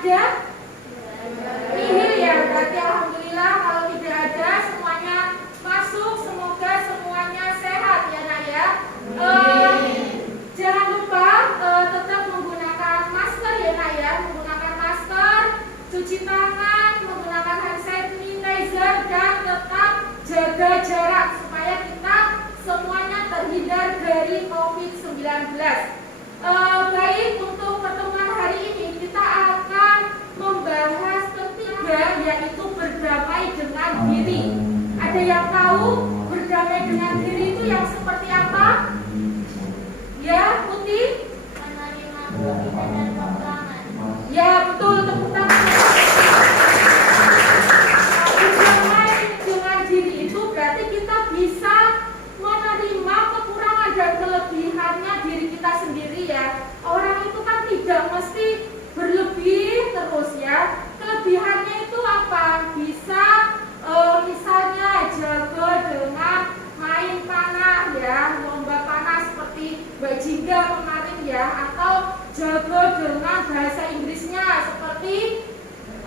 ada? Nihil ya, berarti alhamdulillah. Kalau tidak ada, semuanya masuk. Semoga semuanya sehat ya nak ya. Jangan lupa tetap menggunakan masker ya nak ya. Menggunakan masker, cuci tangan, menggunakan hand sanitizer, dan tetap jaga jarak supaya kita semuanya terhindar dari COVID-19. Baik, untuk pertemuan hari ini kita akan membahas ketiga, yaitu berdamai dengan diri. Ada yang tahu berdamai dengan diri itu yang seperti apa? Ya, Putih? Menerima pemberian dan kekurangan. Ya, betul, tepuk tangan. Berdamai dengan diri itu berarti kita bisa menerima kekurangan dan kelebihannya diri kita sendiri ya. Orang itu kan tidak mesti berlebih terus ya. Kelebihannya itu apa? Bisa misalnya jago dengan main panah ya, lomba panah seperti Mbak Jingga kemarin ya, atau jago dengan bahasa Inggrisnya seperti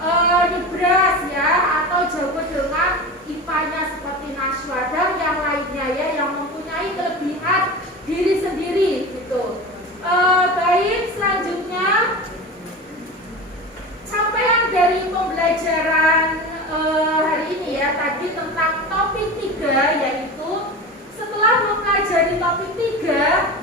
Nebras ya, atau jago dengan IPA-nya seperti Naswa dan yang lainnya ya, yang mempunyai kelebihan diri sendiri gitu. Baik, selanjutnya capaian dari pembelajaran hari ini ya, tadi tentang topik 3, yaitu setelah mempelajari topik 3,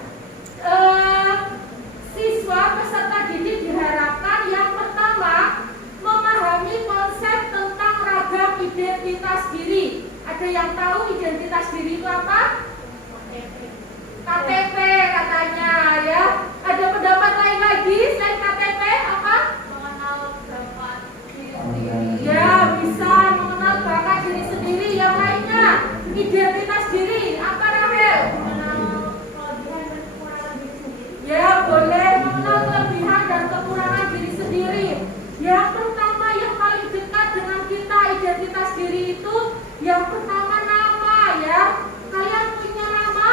siswa peserta didik diharapkan yang pertama memahami konsep tentang ragam identitas diri. Ada yang tahu identitas diri itu apa? KTP katanya ya. Ada pendapat lain lagi selain KTP apa? Mengenal bakat diri sendiri. Ya, bisa mengenal bakat diri sendiri. Yang lainnya identitas diri apa, Rahel? Mengenal kelebihan dan kekurangan diri sendiri. Ya, boleh mengenal kelebihan dan kekurangan diri sendiri. Yang pertama, yang paling dekat dengan kita identitas diri itu yang pertama nama ya. Kalian punya nama?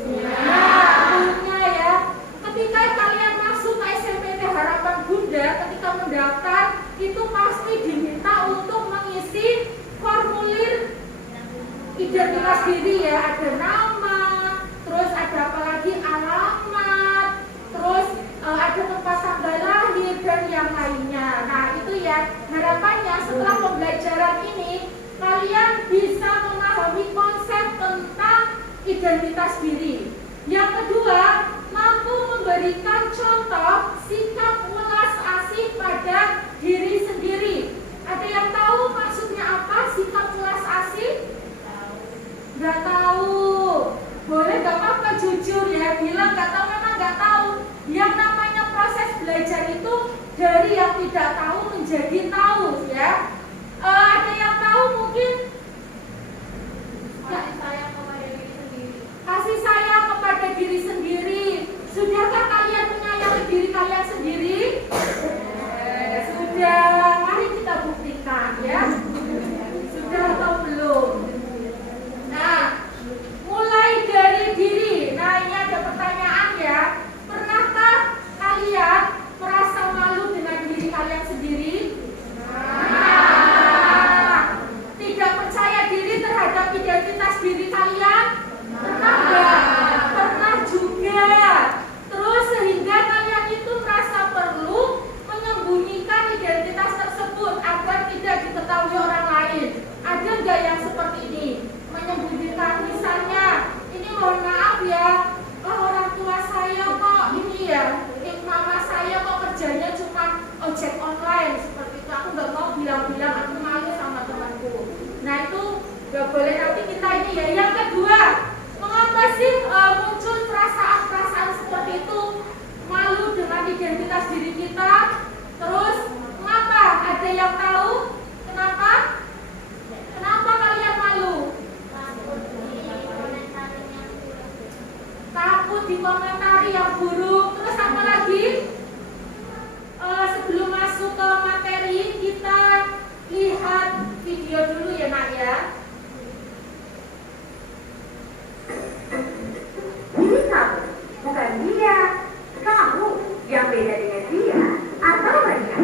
Ya, punya ya. Ketika kalian masuk ke SMPT Harapan Bunda, ketika mendaftar itu pasti diminta untuk mengisi formulir identitas diri ya. Ada nama, terus ada apa lagi, alamat, terus ada tempat tanggal lahir dan yang lainnya. Nah itu ya, harapannya setelah pembelajaran ini kalian bisa memahami konsep tentang identitas diri. Yang kedua, mampu memberikan contoh sikap welas asih pada diri sendiri. Ada yang tahu maksudnya apa sikap welas asih? Nggak tahu. Boleh nggak apa-apa jujur ya, bilang nggak tahu, memang nggak tahu. Yang namanya proses belajar itu dari yang tidak tahu menjadi tahu ya. Ada yang tahu mungkin? Kasih sayang kepada diri sendiri. Kasih sayang kepada diri sendiri. Sudahkah kalian menyayangi diri kalian sendiri? Sudah. Mari kita buktikan ya. Sudah atau belum? Nah, mulai dari diri. Nah, ini ada pertanyaan ya. Pernahkah kalian merasa malu dengan diri kalian sendiri? Tidak percaya diri terhadap identitas diri kalian? Pernah enggak? Pernah juga. Terus sehingga kalian itu merasa perlu menyembunyikan identitas tersebut agar tidak diketahui orang lain. Ada enggak yang seperti ini? Menyembunyikan misalnya, ini mohon maaf ya, orang tua saya kok ini ya, mama saya kok kerjanya cuma ojek online seperti itu. Aku nggak mau bilang-bilang, aku malu sama temanku. Nah itu nggak boleh, nanti kita ini ya. Yang kedua, mengapa sih muncul perasaan-perasaan seperti itu? Malu dengan identitas diri kita. Terus mengapa? Ada yang tahu kenapa? Kenapa kalian malu? Takut dikomentari yang buruk. Terus apa lagi? Sebelum masuk ke materi, kita lihat video dulu ya nak ya. Diri kamu, bukan dia. Kamu yang beda dengan dia atau banyak.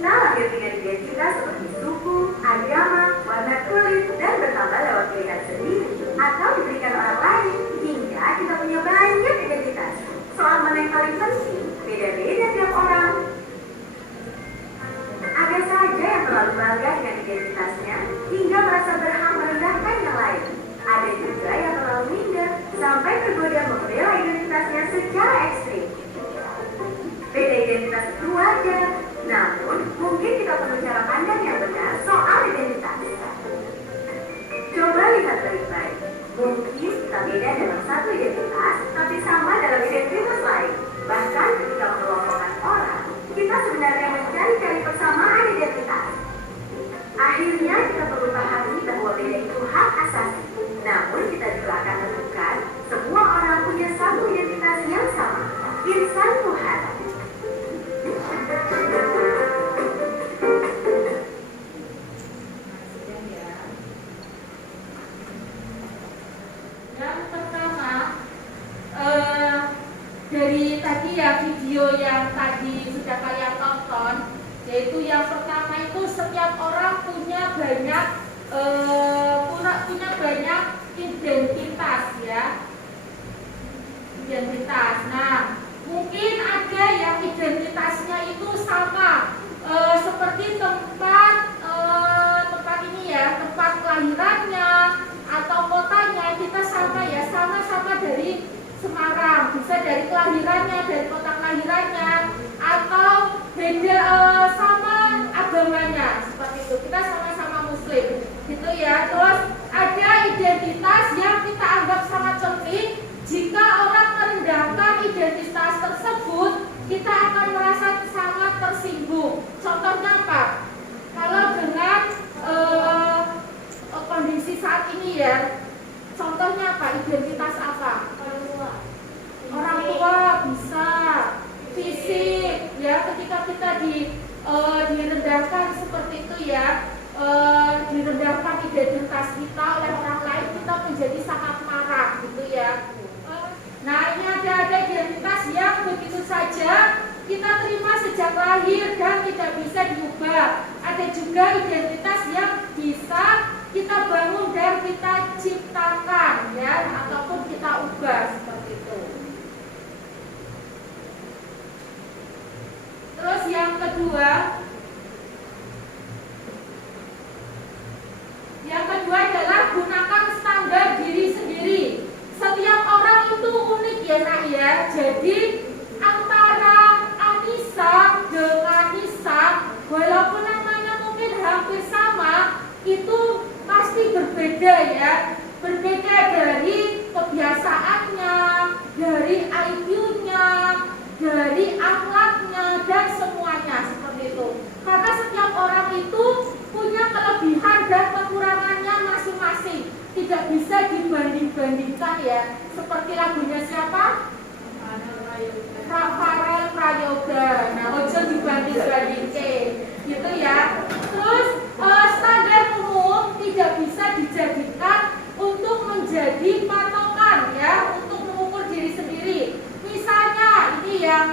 Kita lahir dengan identitas seperti suku, agama, warna kulit, dan bertambah lewat pilihan sendiri atau diberikan orang lain hingga kita punya banyak identitas. Soal mana yang paling penting, beda-beda tiap orang. Ada saja yang terlalu bangga dengan identitasnya hingga merasa berhak merendahkan yang lain. Ada juga yang terlalu minder sampai tergoda membela identitasnya secara ekstrim. Beda identitas itu wajar, namun mungkin kita perlu cara pandang yang benar soal identitas. Coba lihat baik-baik. Mungkin kita beda dalam satu identitas, tapi sama dalam identitas lain. Bahkan ketika mengelompokkan orang, kita sebenarnya mencari-cari persamaan identitas. Akhirnya kita perlu pahami bahwa beda itu hak asasi. Namun kita juga akan menemukan semua orang punya satu identitas yang sama, insan Tuhan. Yang pertama, dari tadi ya video yang tadi sudah kalian tonton, yaitu yang pertama itu setiap orang punya banyak identitas ya, identitas. Nah, mungkin ada yang identitasnya itu sama seperti tempat ini ya, tempat kelahirannya atau kotanya kita sama ya, sama-sama dari Semarang, bisa dari kelahirannya, dari kota kelahirannya, atau beda sama agamanya seperti itu, kita sama-sama Muslim gitu ya. Terus ada identitas yang kita anggap sangat penting. Jika orang merendahkan identitas tersebut, kita akan merasa sangat tersinggung. Contohnya apa? Kalau dengan kondisi saat ini ya, contohnya apa? Identitas apa? Orang tua bisa, fisik ya, ketika kita direndahkan seperti itu ya, direndahkan identitas kita oleh orang lain, kita menjadi sangat marah gitu ya. Nah, ini ada identitas yang begitu saja kita terima sejak lahir dan tidak bisa diubah. Ada juga identitas yang bisa kita bangun dan kita ciptakan ya, ataupun kita ubah seperti itu. Terus yang kedua adalah gunakan standar diri sendiri. Setiap orang itu unik ya nak ya. Jadi antara Anissa dengan Nisa, walaupun namanya mungkin hampir sama, itu pasti berbeda ya. Berbeda dari kebiasaannya, dari IQ-nya, dari akhlaknya, dan semuanya seperti itu. Karena setiap orang itu punya kelebihan dan kekurangannya masing-masing, tidak bisa dibanding-bandingkan ya. Seperti lagunya siapa? Rafael Prayoga. Nah, ojo dibanding-bandingkan gitu ya. Terus standar umum tidak bisa dijadikan untuk menjadi patokan ya, untuk mengukur diri sendiri. Misalnya ini yang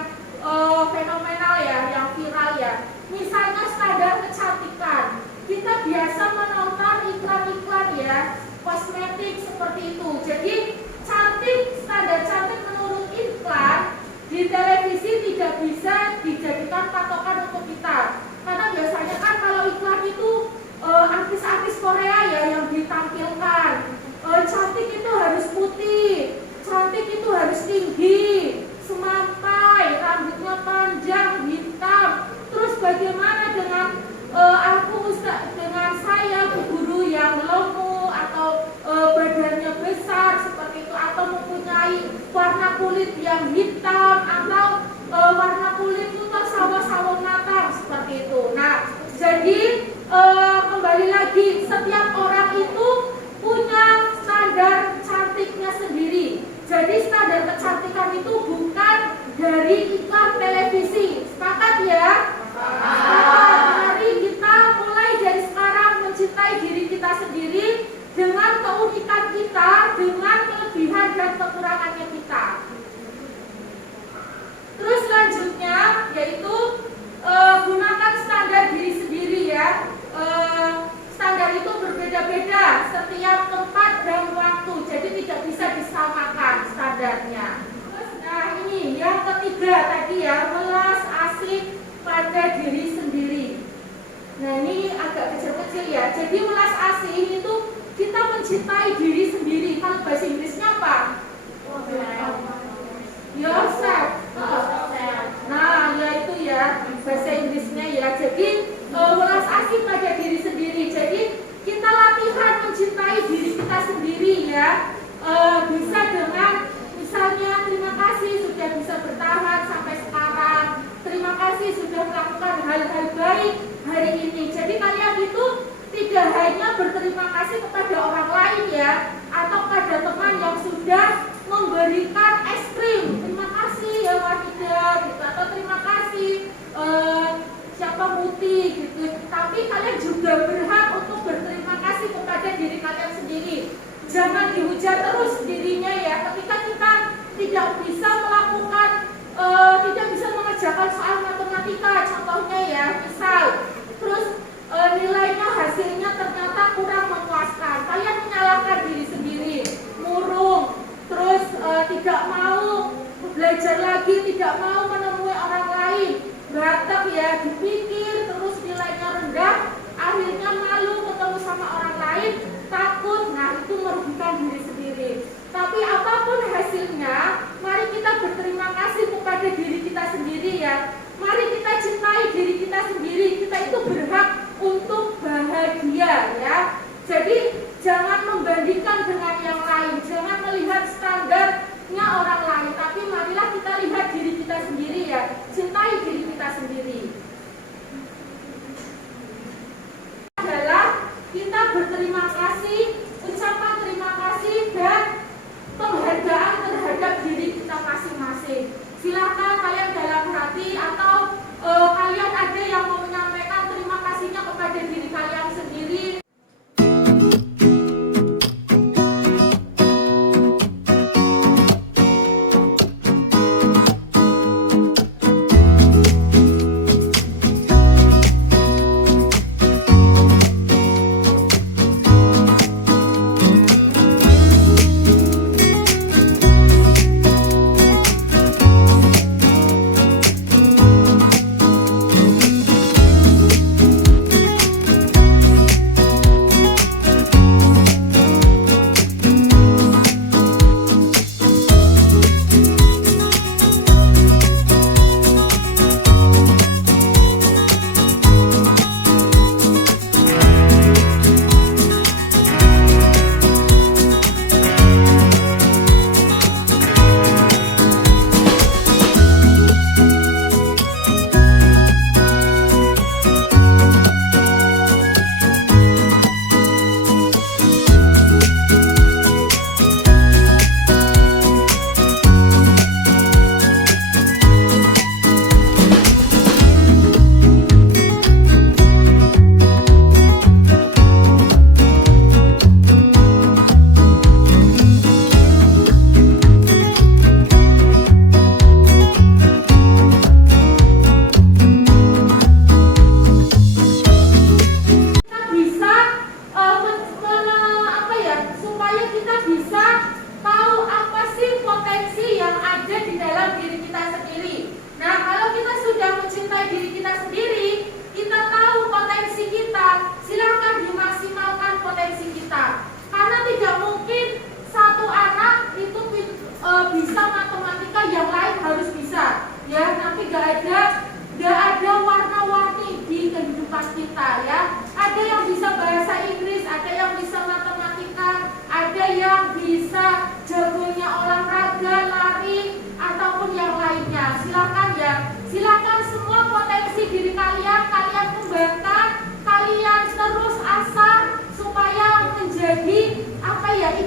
fenomenal ya, yang viral ya. Misalnya standar kecantikan. Kita biasa menonton iklan-iklan ya, kosmetik seperti itu. Jadi standar cantik menurut iklan di televisi tidak bisa dijadikan patokan untuk kita. Karena biasanya kan kalau iklan itu artis-artis Korea ya yang ditampilkan. Cantik itu harus putih, cantik itu harus tinggi, semampai, rambutnya panjang, hitam. Terus bagaimana dengan dengan saya guru yang lemu atau badannya besar seperti itu, atau mempunyai warna kulit yang hitam, atau warna kulit itu tersawo-sawo matang seperti itu. Nah, jadi kembali lagi, setiap orang itu punya standar cantiknya sendiri. Jadi standar kecantikan itu bukan dari iklan televisi. Sepakat ya? Mari kita mulai dari sekarang mencintai diri kita sendiri dengan keunikan kita, dengan kelebihan dan kekurangannya kita. Terus selanjutnya yaitu gunakan standar diri sendiri. Nah ini agak kecil-kecil ya. Jadi welas asih itu kita mencintai diri sendiri. Kalau bahasa Inggrisnya apa? Yourself. Nah ya itu ya bahasa Inggrisnya ya. Jadi welas asih pada diri sendiri. Jadi kita latihan mencintai diri kita sendiri ya. Bisa dengan misalnya terima kasih sudah bisa bertahan sampai sekarang. Terima kasih sudah melakukan hal-hal baik hari ini. Jadi kalian itu tidak hanya berterima kasih kepada orang lain ya, atau pada teman yang sudah memberikan es krim. Terima kasih ya Wahida gitu, atau terima kasih siapa Muti gitu. Tapi kalian juga berhak untuk berterima kasih kepada diri kalian sendiri. Jangan dihujat terus dirinya ya. Ketika kita tidak bisa melakukan, tidak bisa mengerjakan soal matematika contohnya ya, misal terus nilainya hasilnya ternyata kurang memuaskan, kalian menyalahkan diri sendiri, murung, terus tidak mau belajar lagi, tidak mau menemui orang lain, batak ya, dipikir terus nilainya rendah, akhirnya malu ketemu sama orang lain, takut. Nah itu merugikan diri sendiri. Tapi apapun hasilnya, mari kita berterima kasih kepada diri kita sendiri ya. Mari kita cintai diri kita sendiri. Kita itu berhak untuk bahagia ya. Jadi jangan membandingkan dengan yang lain, jangan melihat standarnya orang lain, tapi marilah kita lihat diri kita sendiri ya. Cintai diri kita sendiri. Adalah kita berterima kasih, ucapan terima kasih dan penghargaan terhadap diri kita masing-masing. Silakan kalian dalam hati atau kalian ada yang mau menyampaikan terima kasihnya kepada diri kalian sendiri.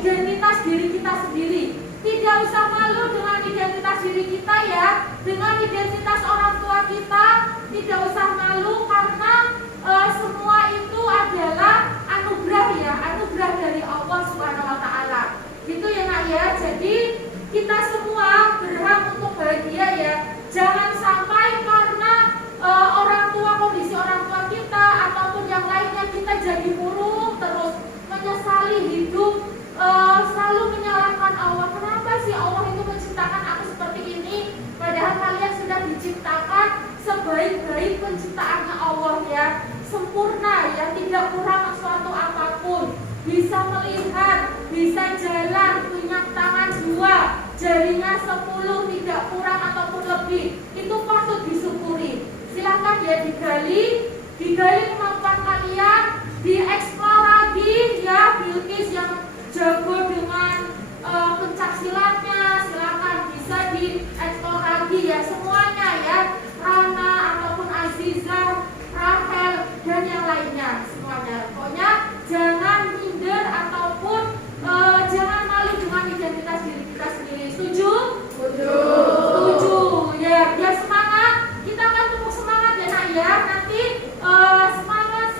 Identitas diri kita sendiri. Tidak usah malu dengan identitas diri kita ya, dengan identitas orang tua kita. Tidak usah malu karena semua itu adalah anugerah ya, anugerah dari Allah Subhanahu wa taala. Gitu ya Nak ya. Jadi kita semua berhak untuk bahagia ya. Jangan sampai karena orang tua, kondisi orang tua kita ataupun yang lainnya kita jadi murung terus, menyesali hidup, selalu menyalahkan Allah. Kenapa sih Allah itu menciptakan aku seperti ini? Padahal kalian sudah diciptakan sebaik-baik penciptaannya Allah ya, sempurna ya, tidak kurang suatu apapun, bisa melihat, bisa jalan, punya tangan 2, jarinya 10, tidak kurang ataupun lebih, itu patut disyukuri. Silakan ya digali kemampuan kalian, dieksplor lagi ya. Bilqis yang jago dengan pencak silatnya, silakan bisa dieksplor lagi ya semuanya ya. Rana ataupun Aziza, Rahel dan yang lainnya semuanya. Pokoknya jangan minder ataupun jangan malu dengan identitas diri kita sendiri. Setuju? Setuju. Ya, biar semangat. Kita akan tepuk semangat ya nak ya. Nanti semangat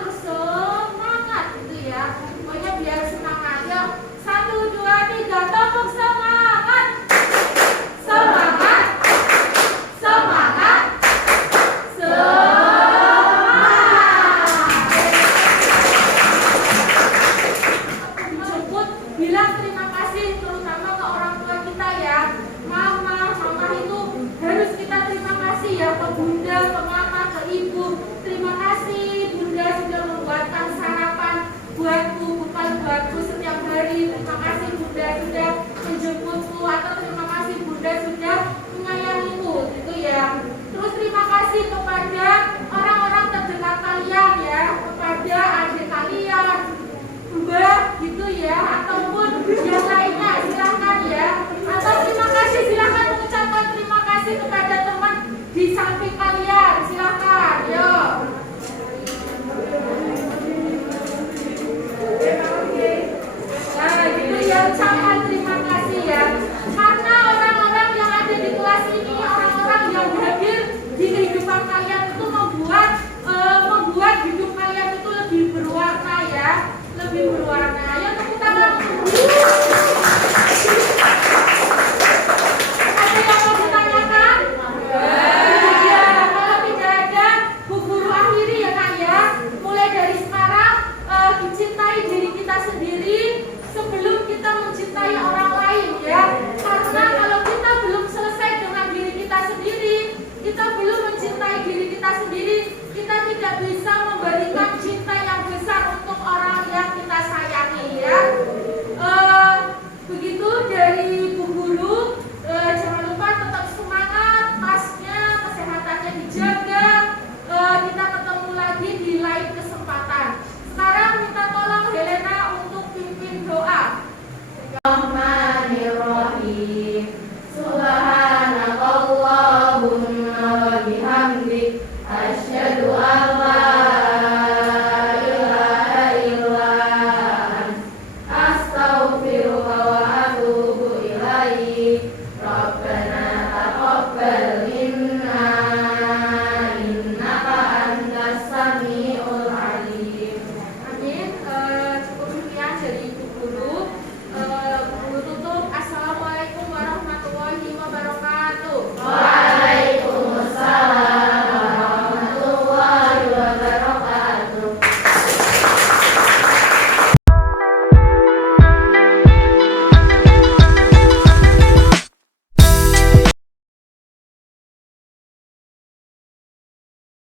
terus semangat gitu ya. Pokoknya biar semangat. Yuk, 1, 2, 3, tepuk semangat. Semangat. Semangat. Dijemput bilang terima kasih terutama ke orang tua kita ya. Mama itu harus kita terima kasih ya, ke bunda, ke mama, ke ibu. Terima kasih bunda sudah membuatkan sarapan buatku, bekal buatku setiap hari. Terima kasih bunda sudah menjemputku, atau terima kasih bunda sudah menyayangiku gitu ya. Terus terima kasih kepada orang-orang terdekat kalian ya, kepada adik kalian, mbak gitu ya, ataupun yang lainnya silakan ya. Atau terima kasih, silakan mengucapkan terima kasih kepada teman di samping kalian, silakan. Yo. Nah, gitu ya, ucapkan terima kasih ya. Karena orang-orang yang ada di kelas ini, orang-orang yang hadir di kehidupan kalian itu membuat hidup kalian itu lebih berwarna ya, lebih berwarna. Ayo tepuk tangan. Ada yang mau ditanyakan? Ya, kalau tidak ada, Bu Guru akhiri ya Kak ya. Mulai dari sekarang mencintai diri kita sendiri sebelum kita mencintai orang lain ya. Karena kalau kita belum selesai dengan diri kita sendiri, kita belum mencintai diri kita sendiri, kita tidak bisa memberikan cinta yang besar untuk orang yang kita sayangi ya. Begitu dari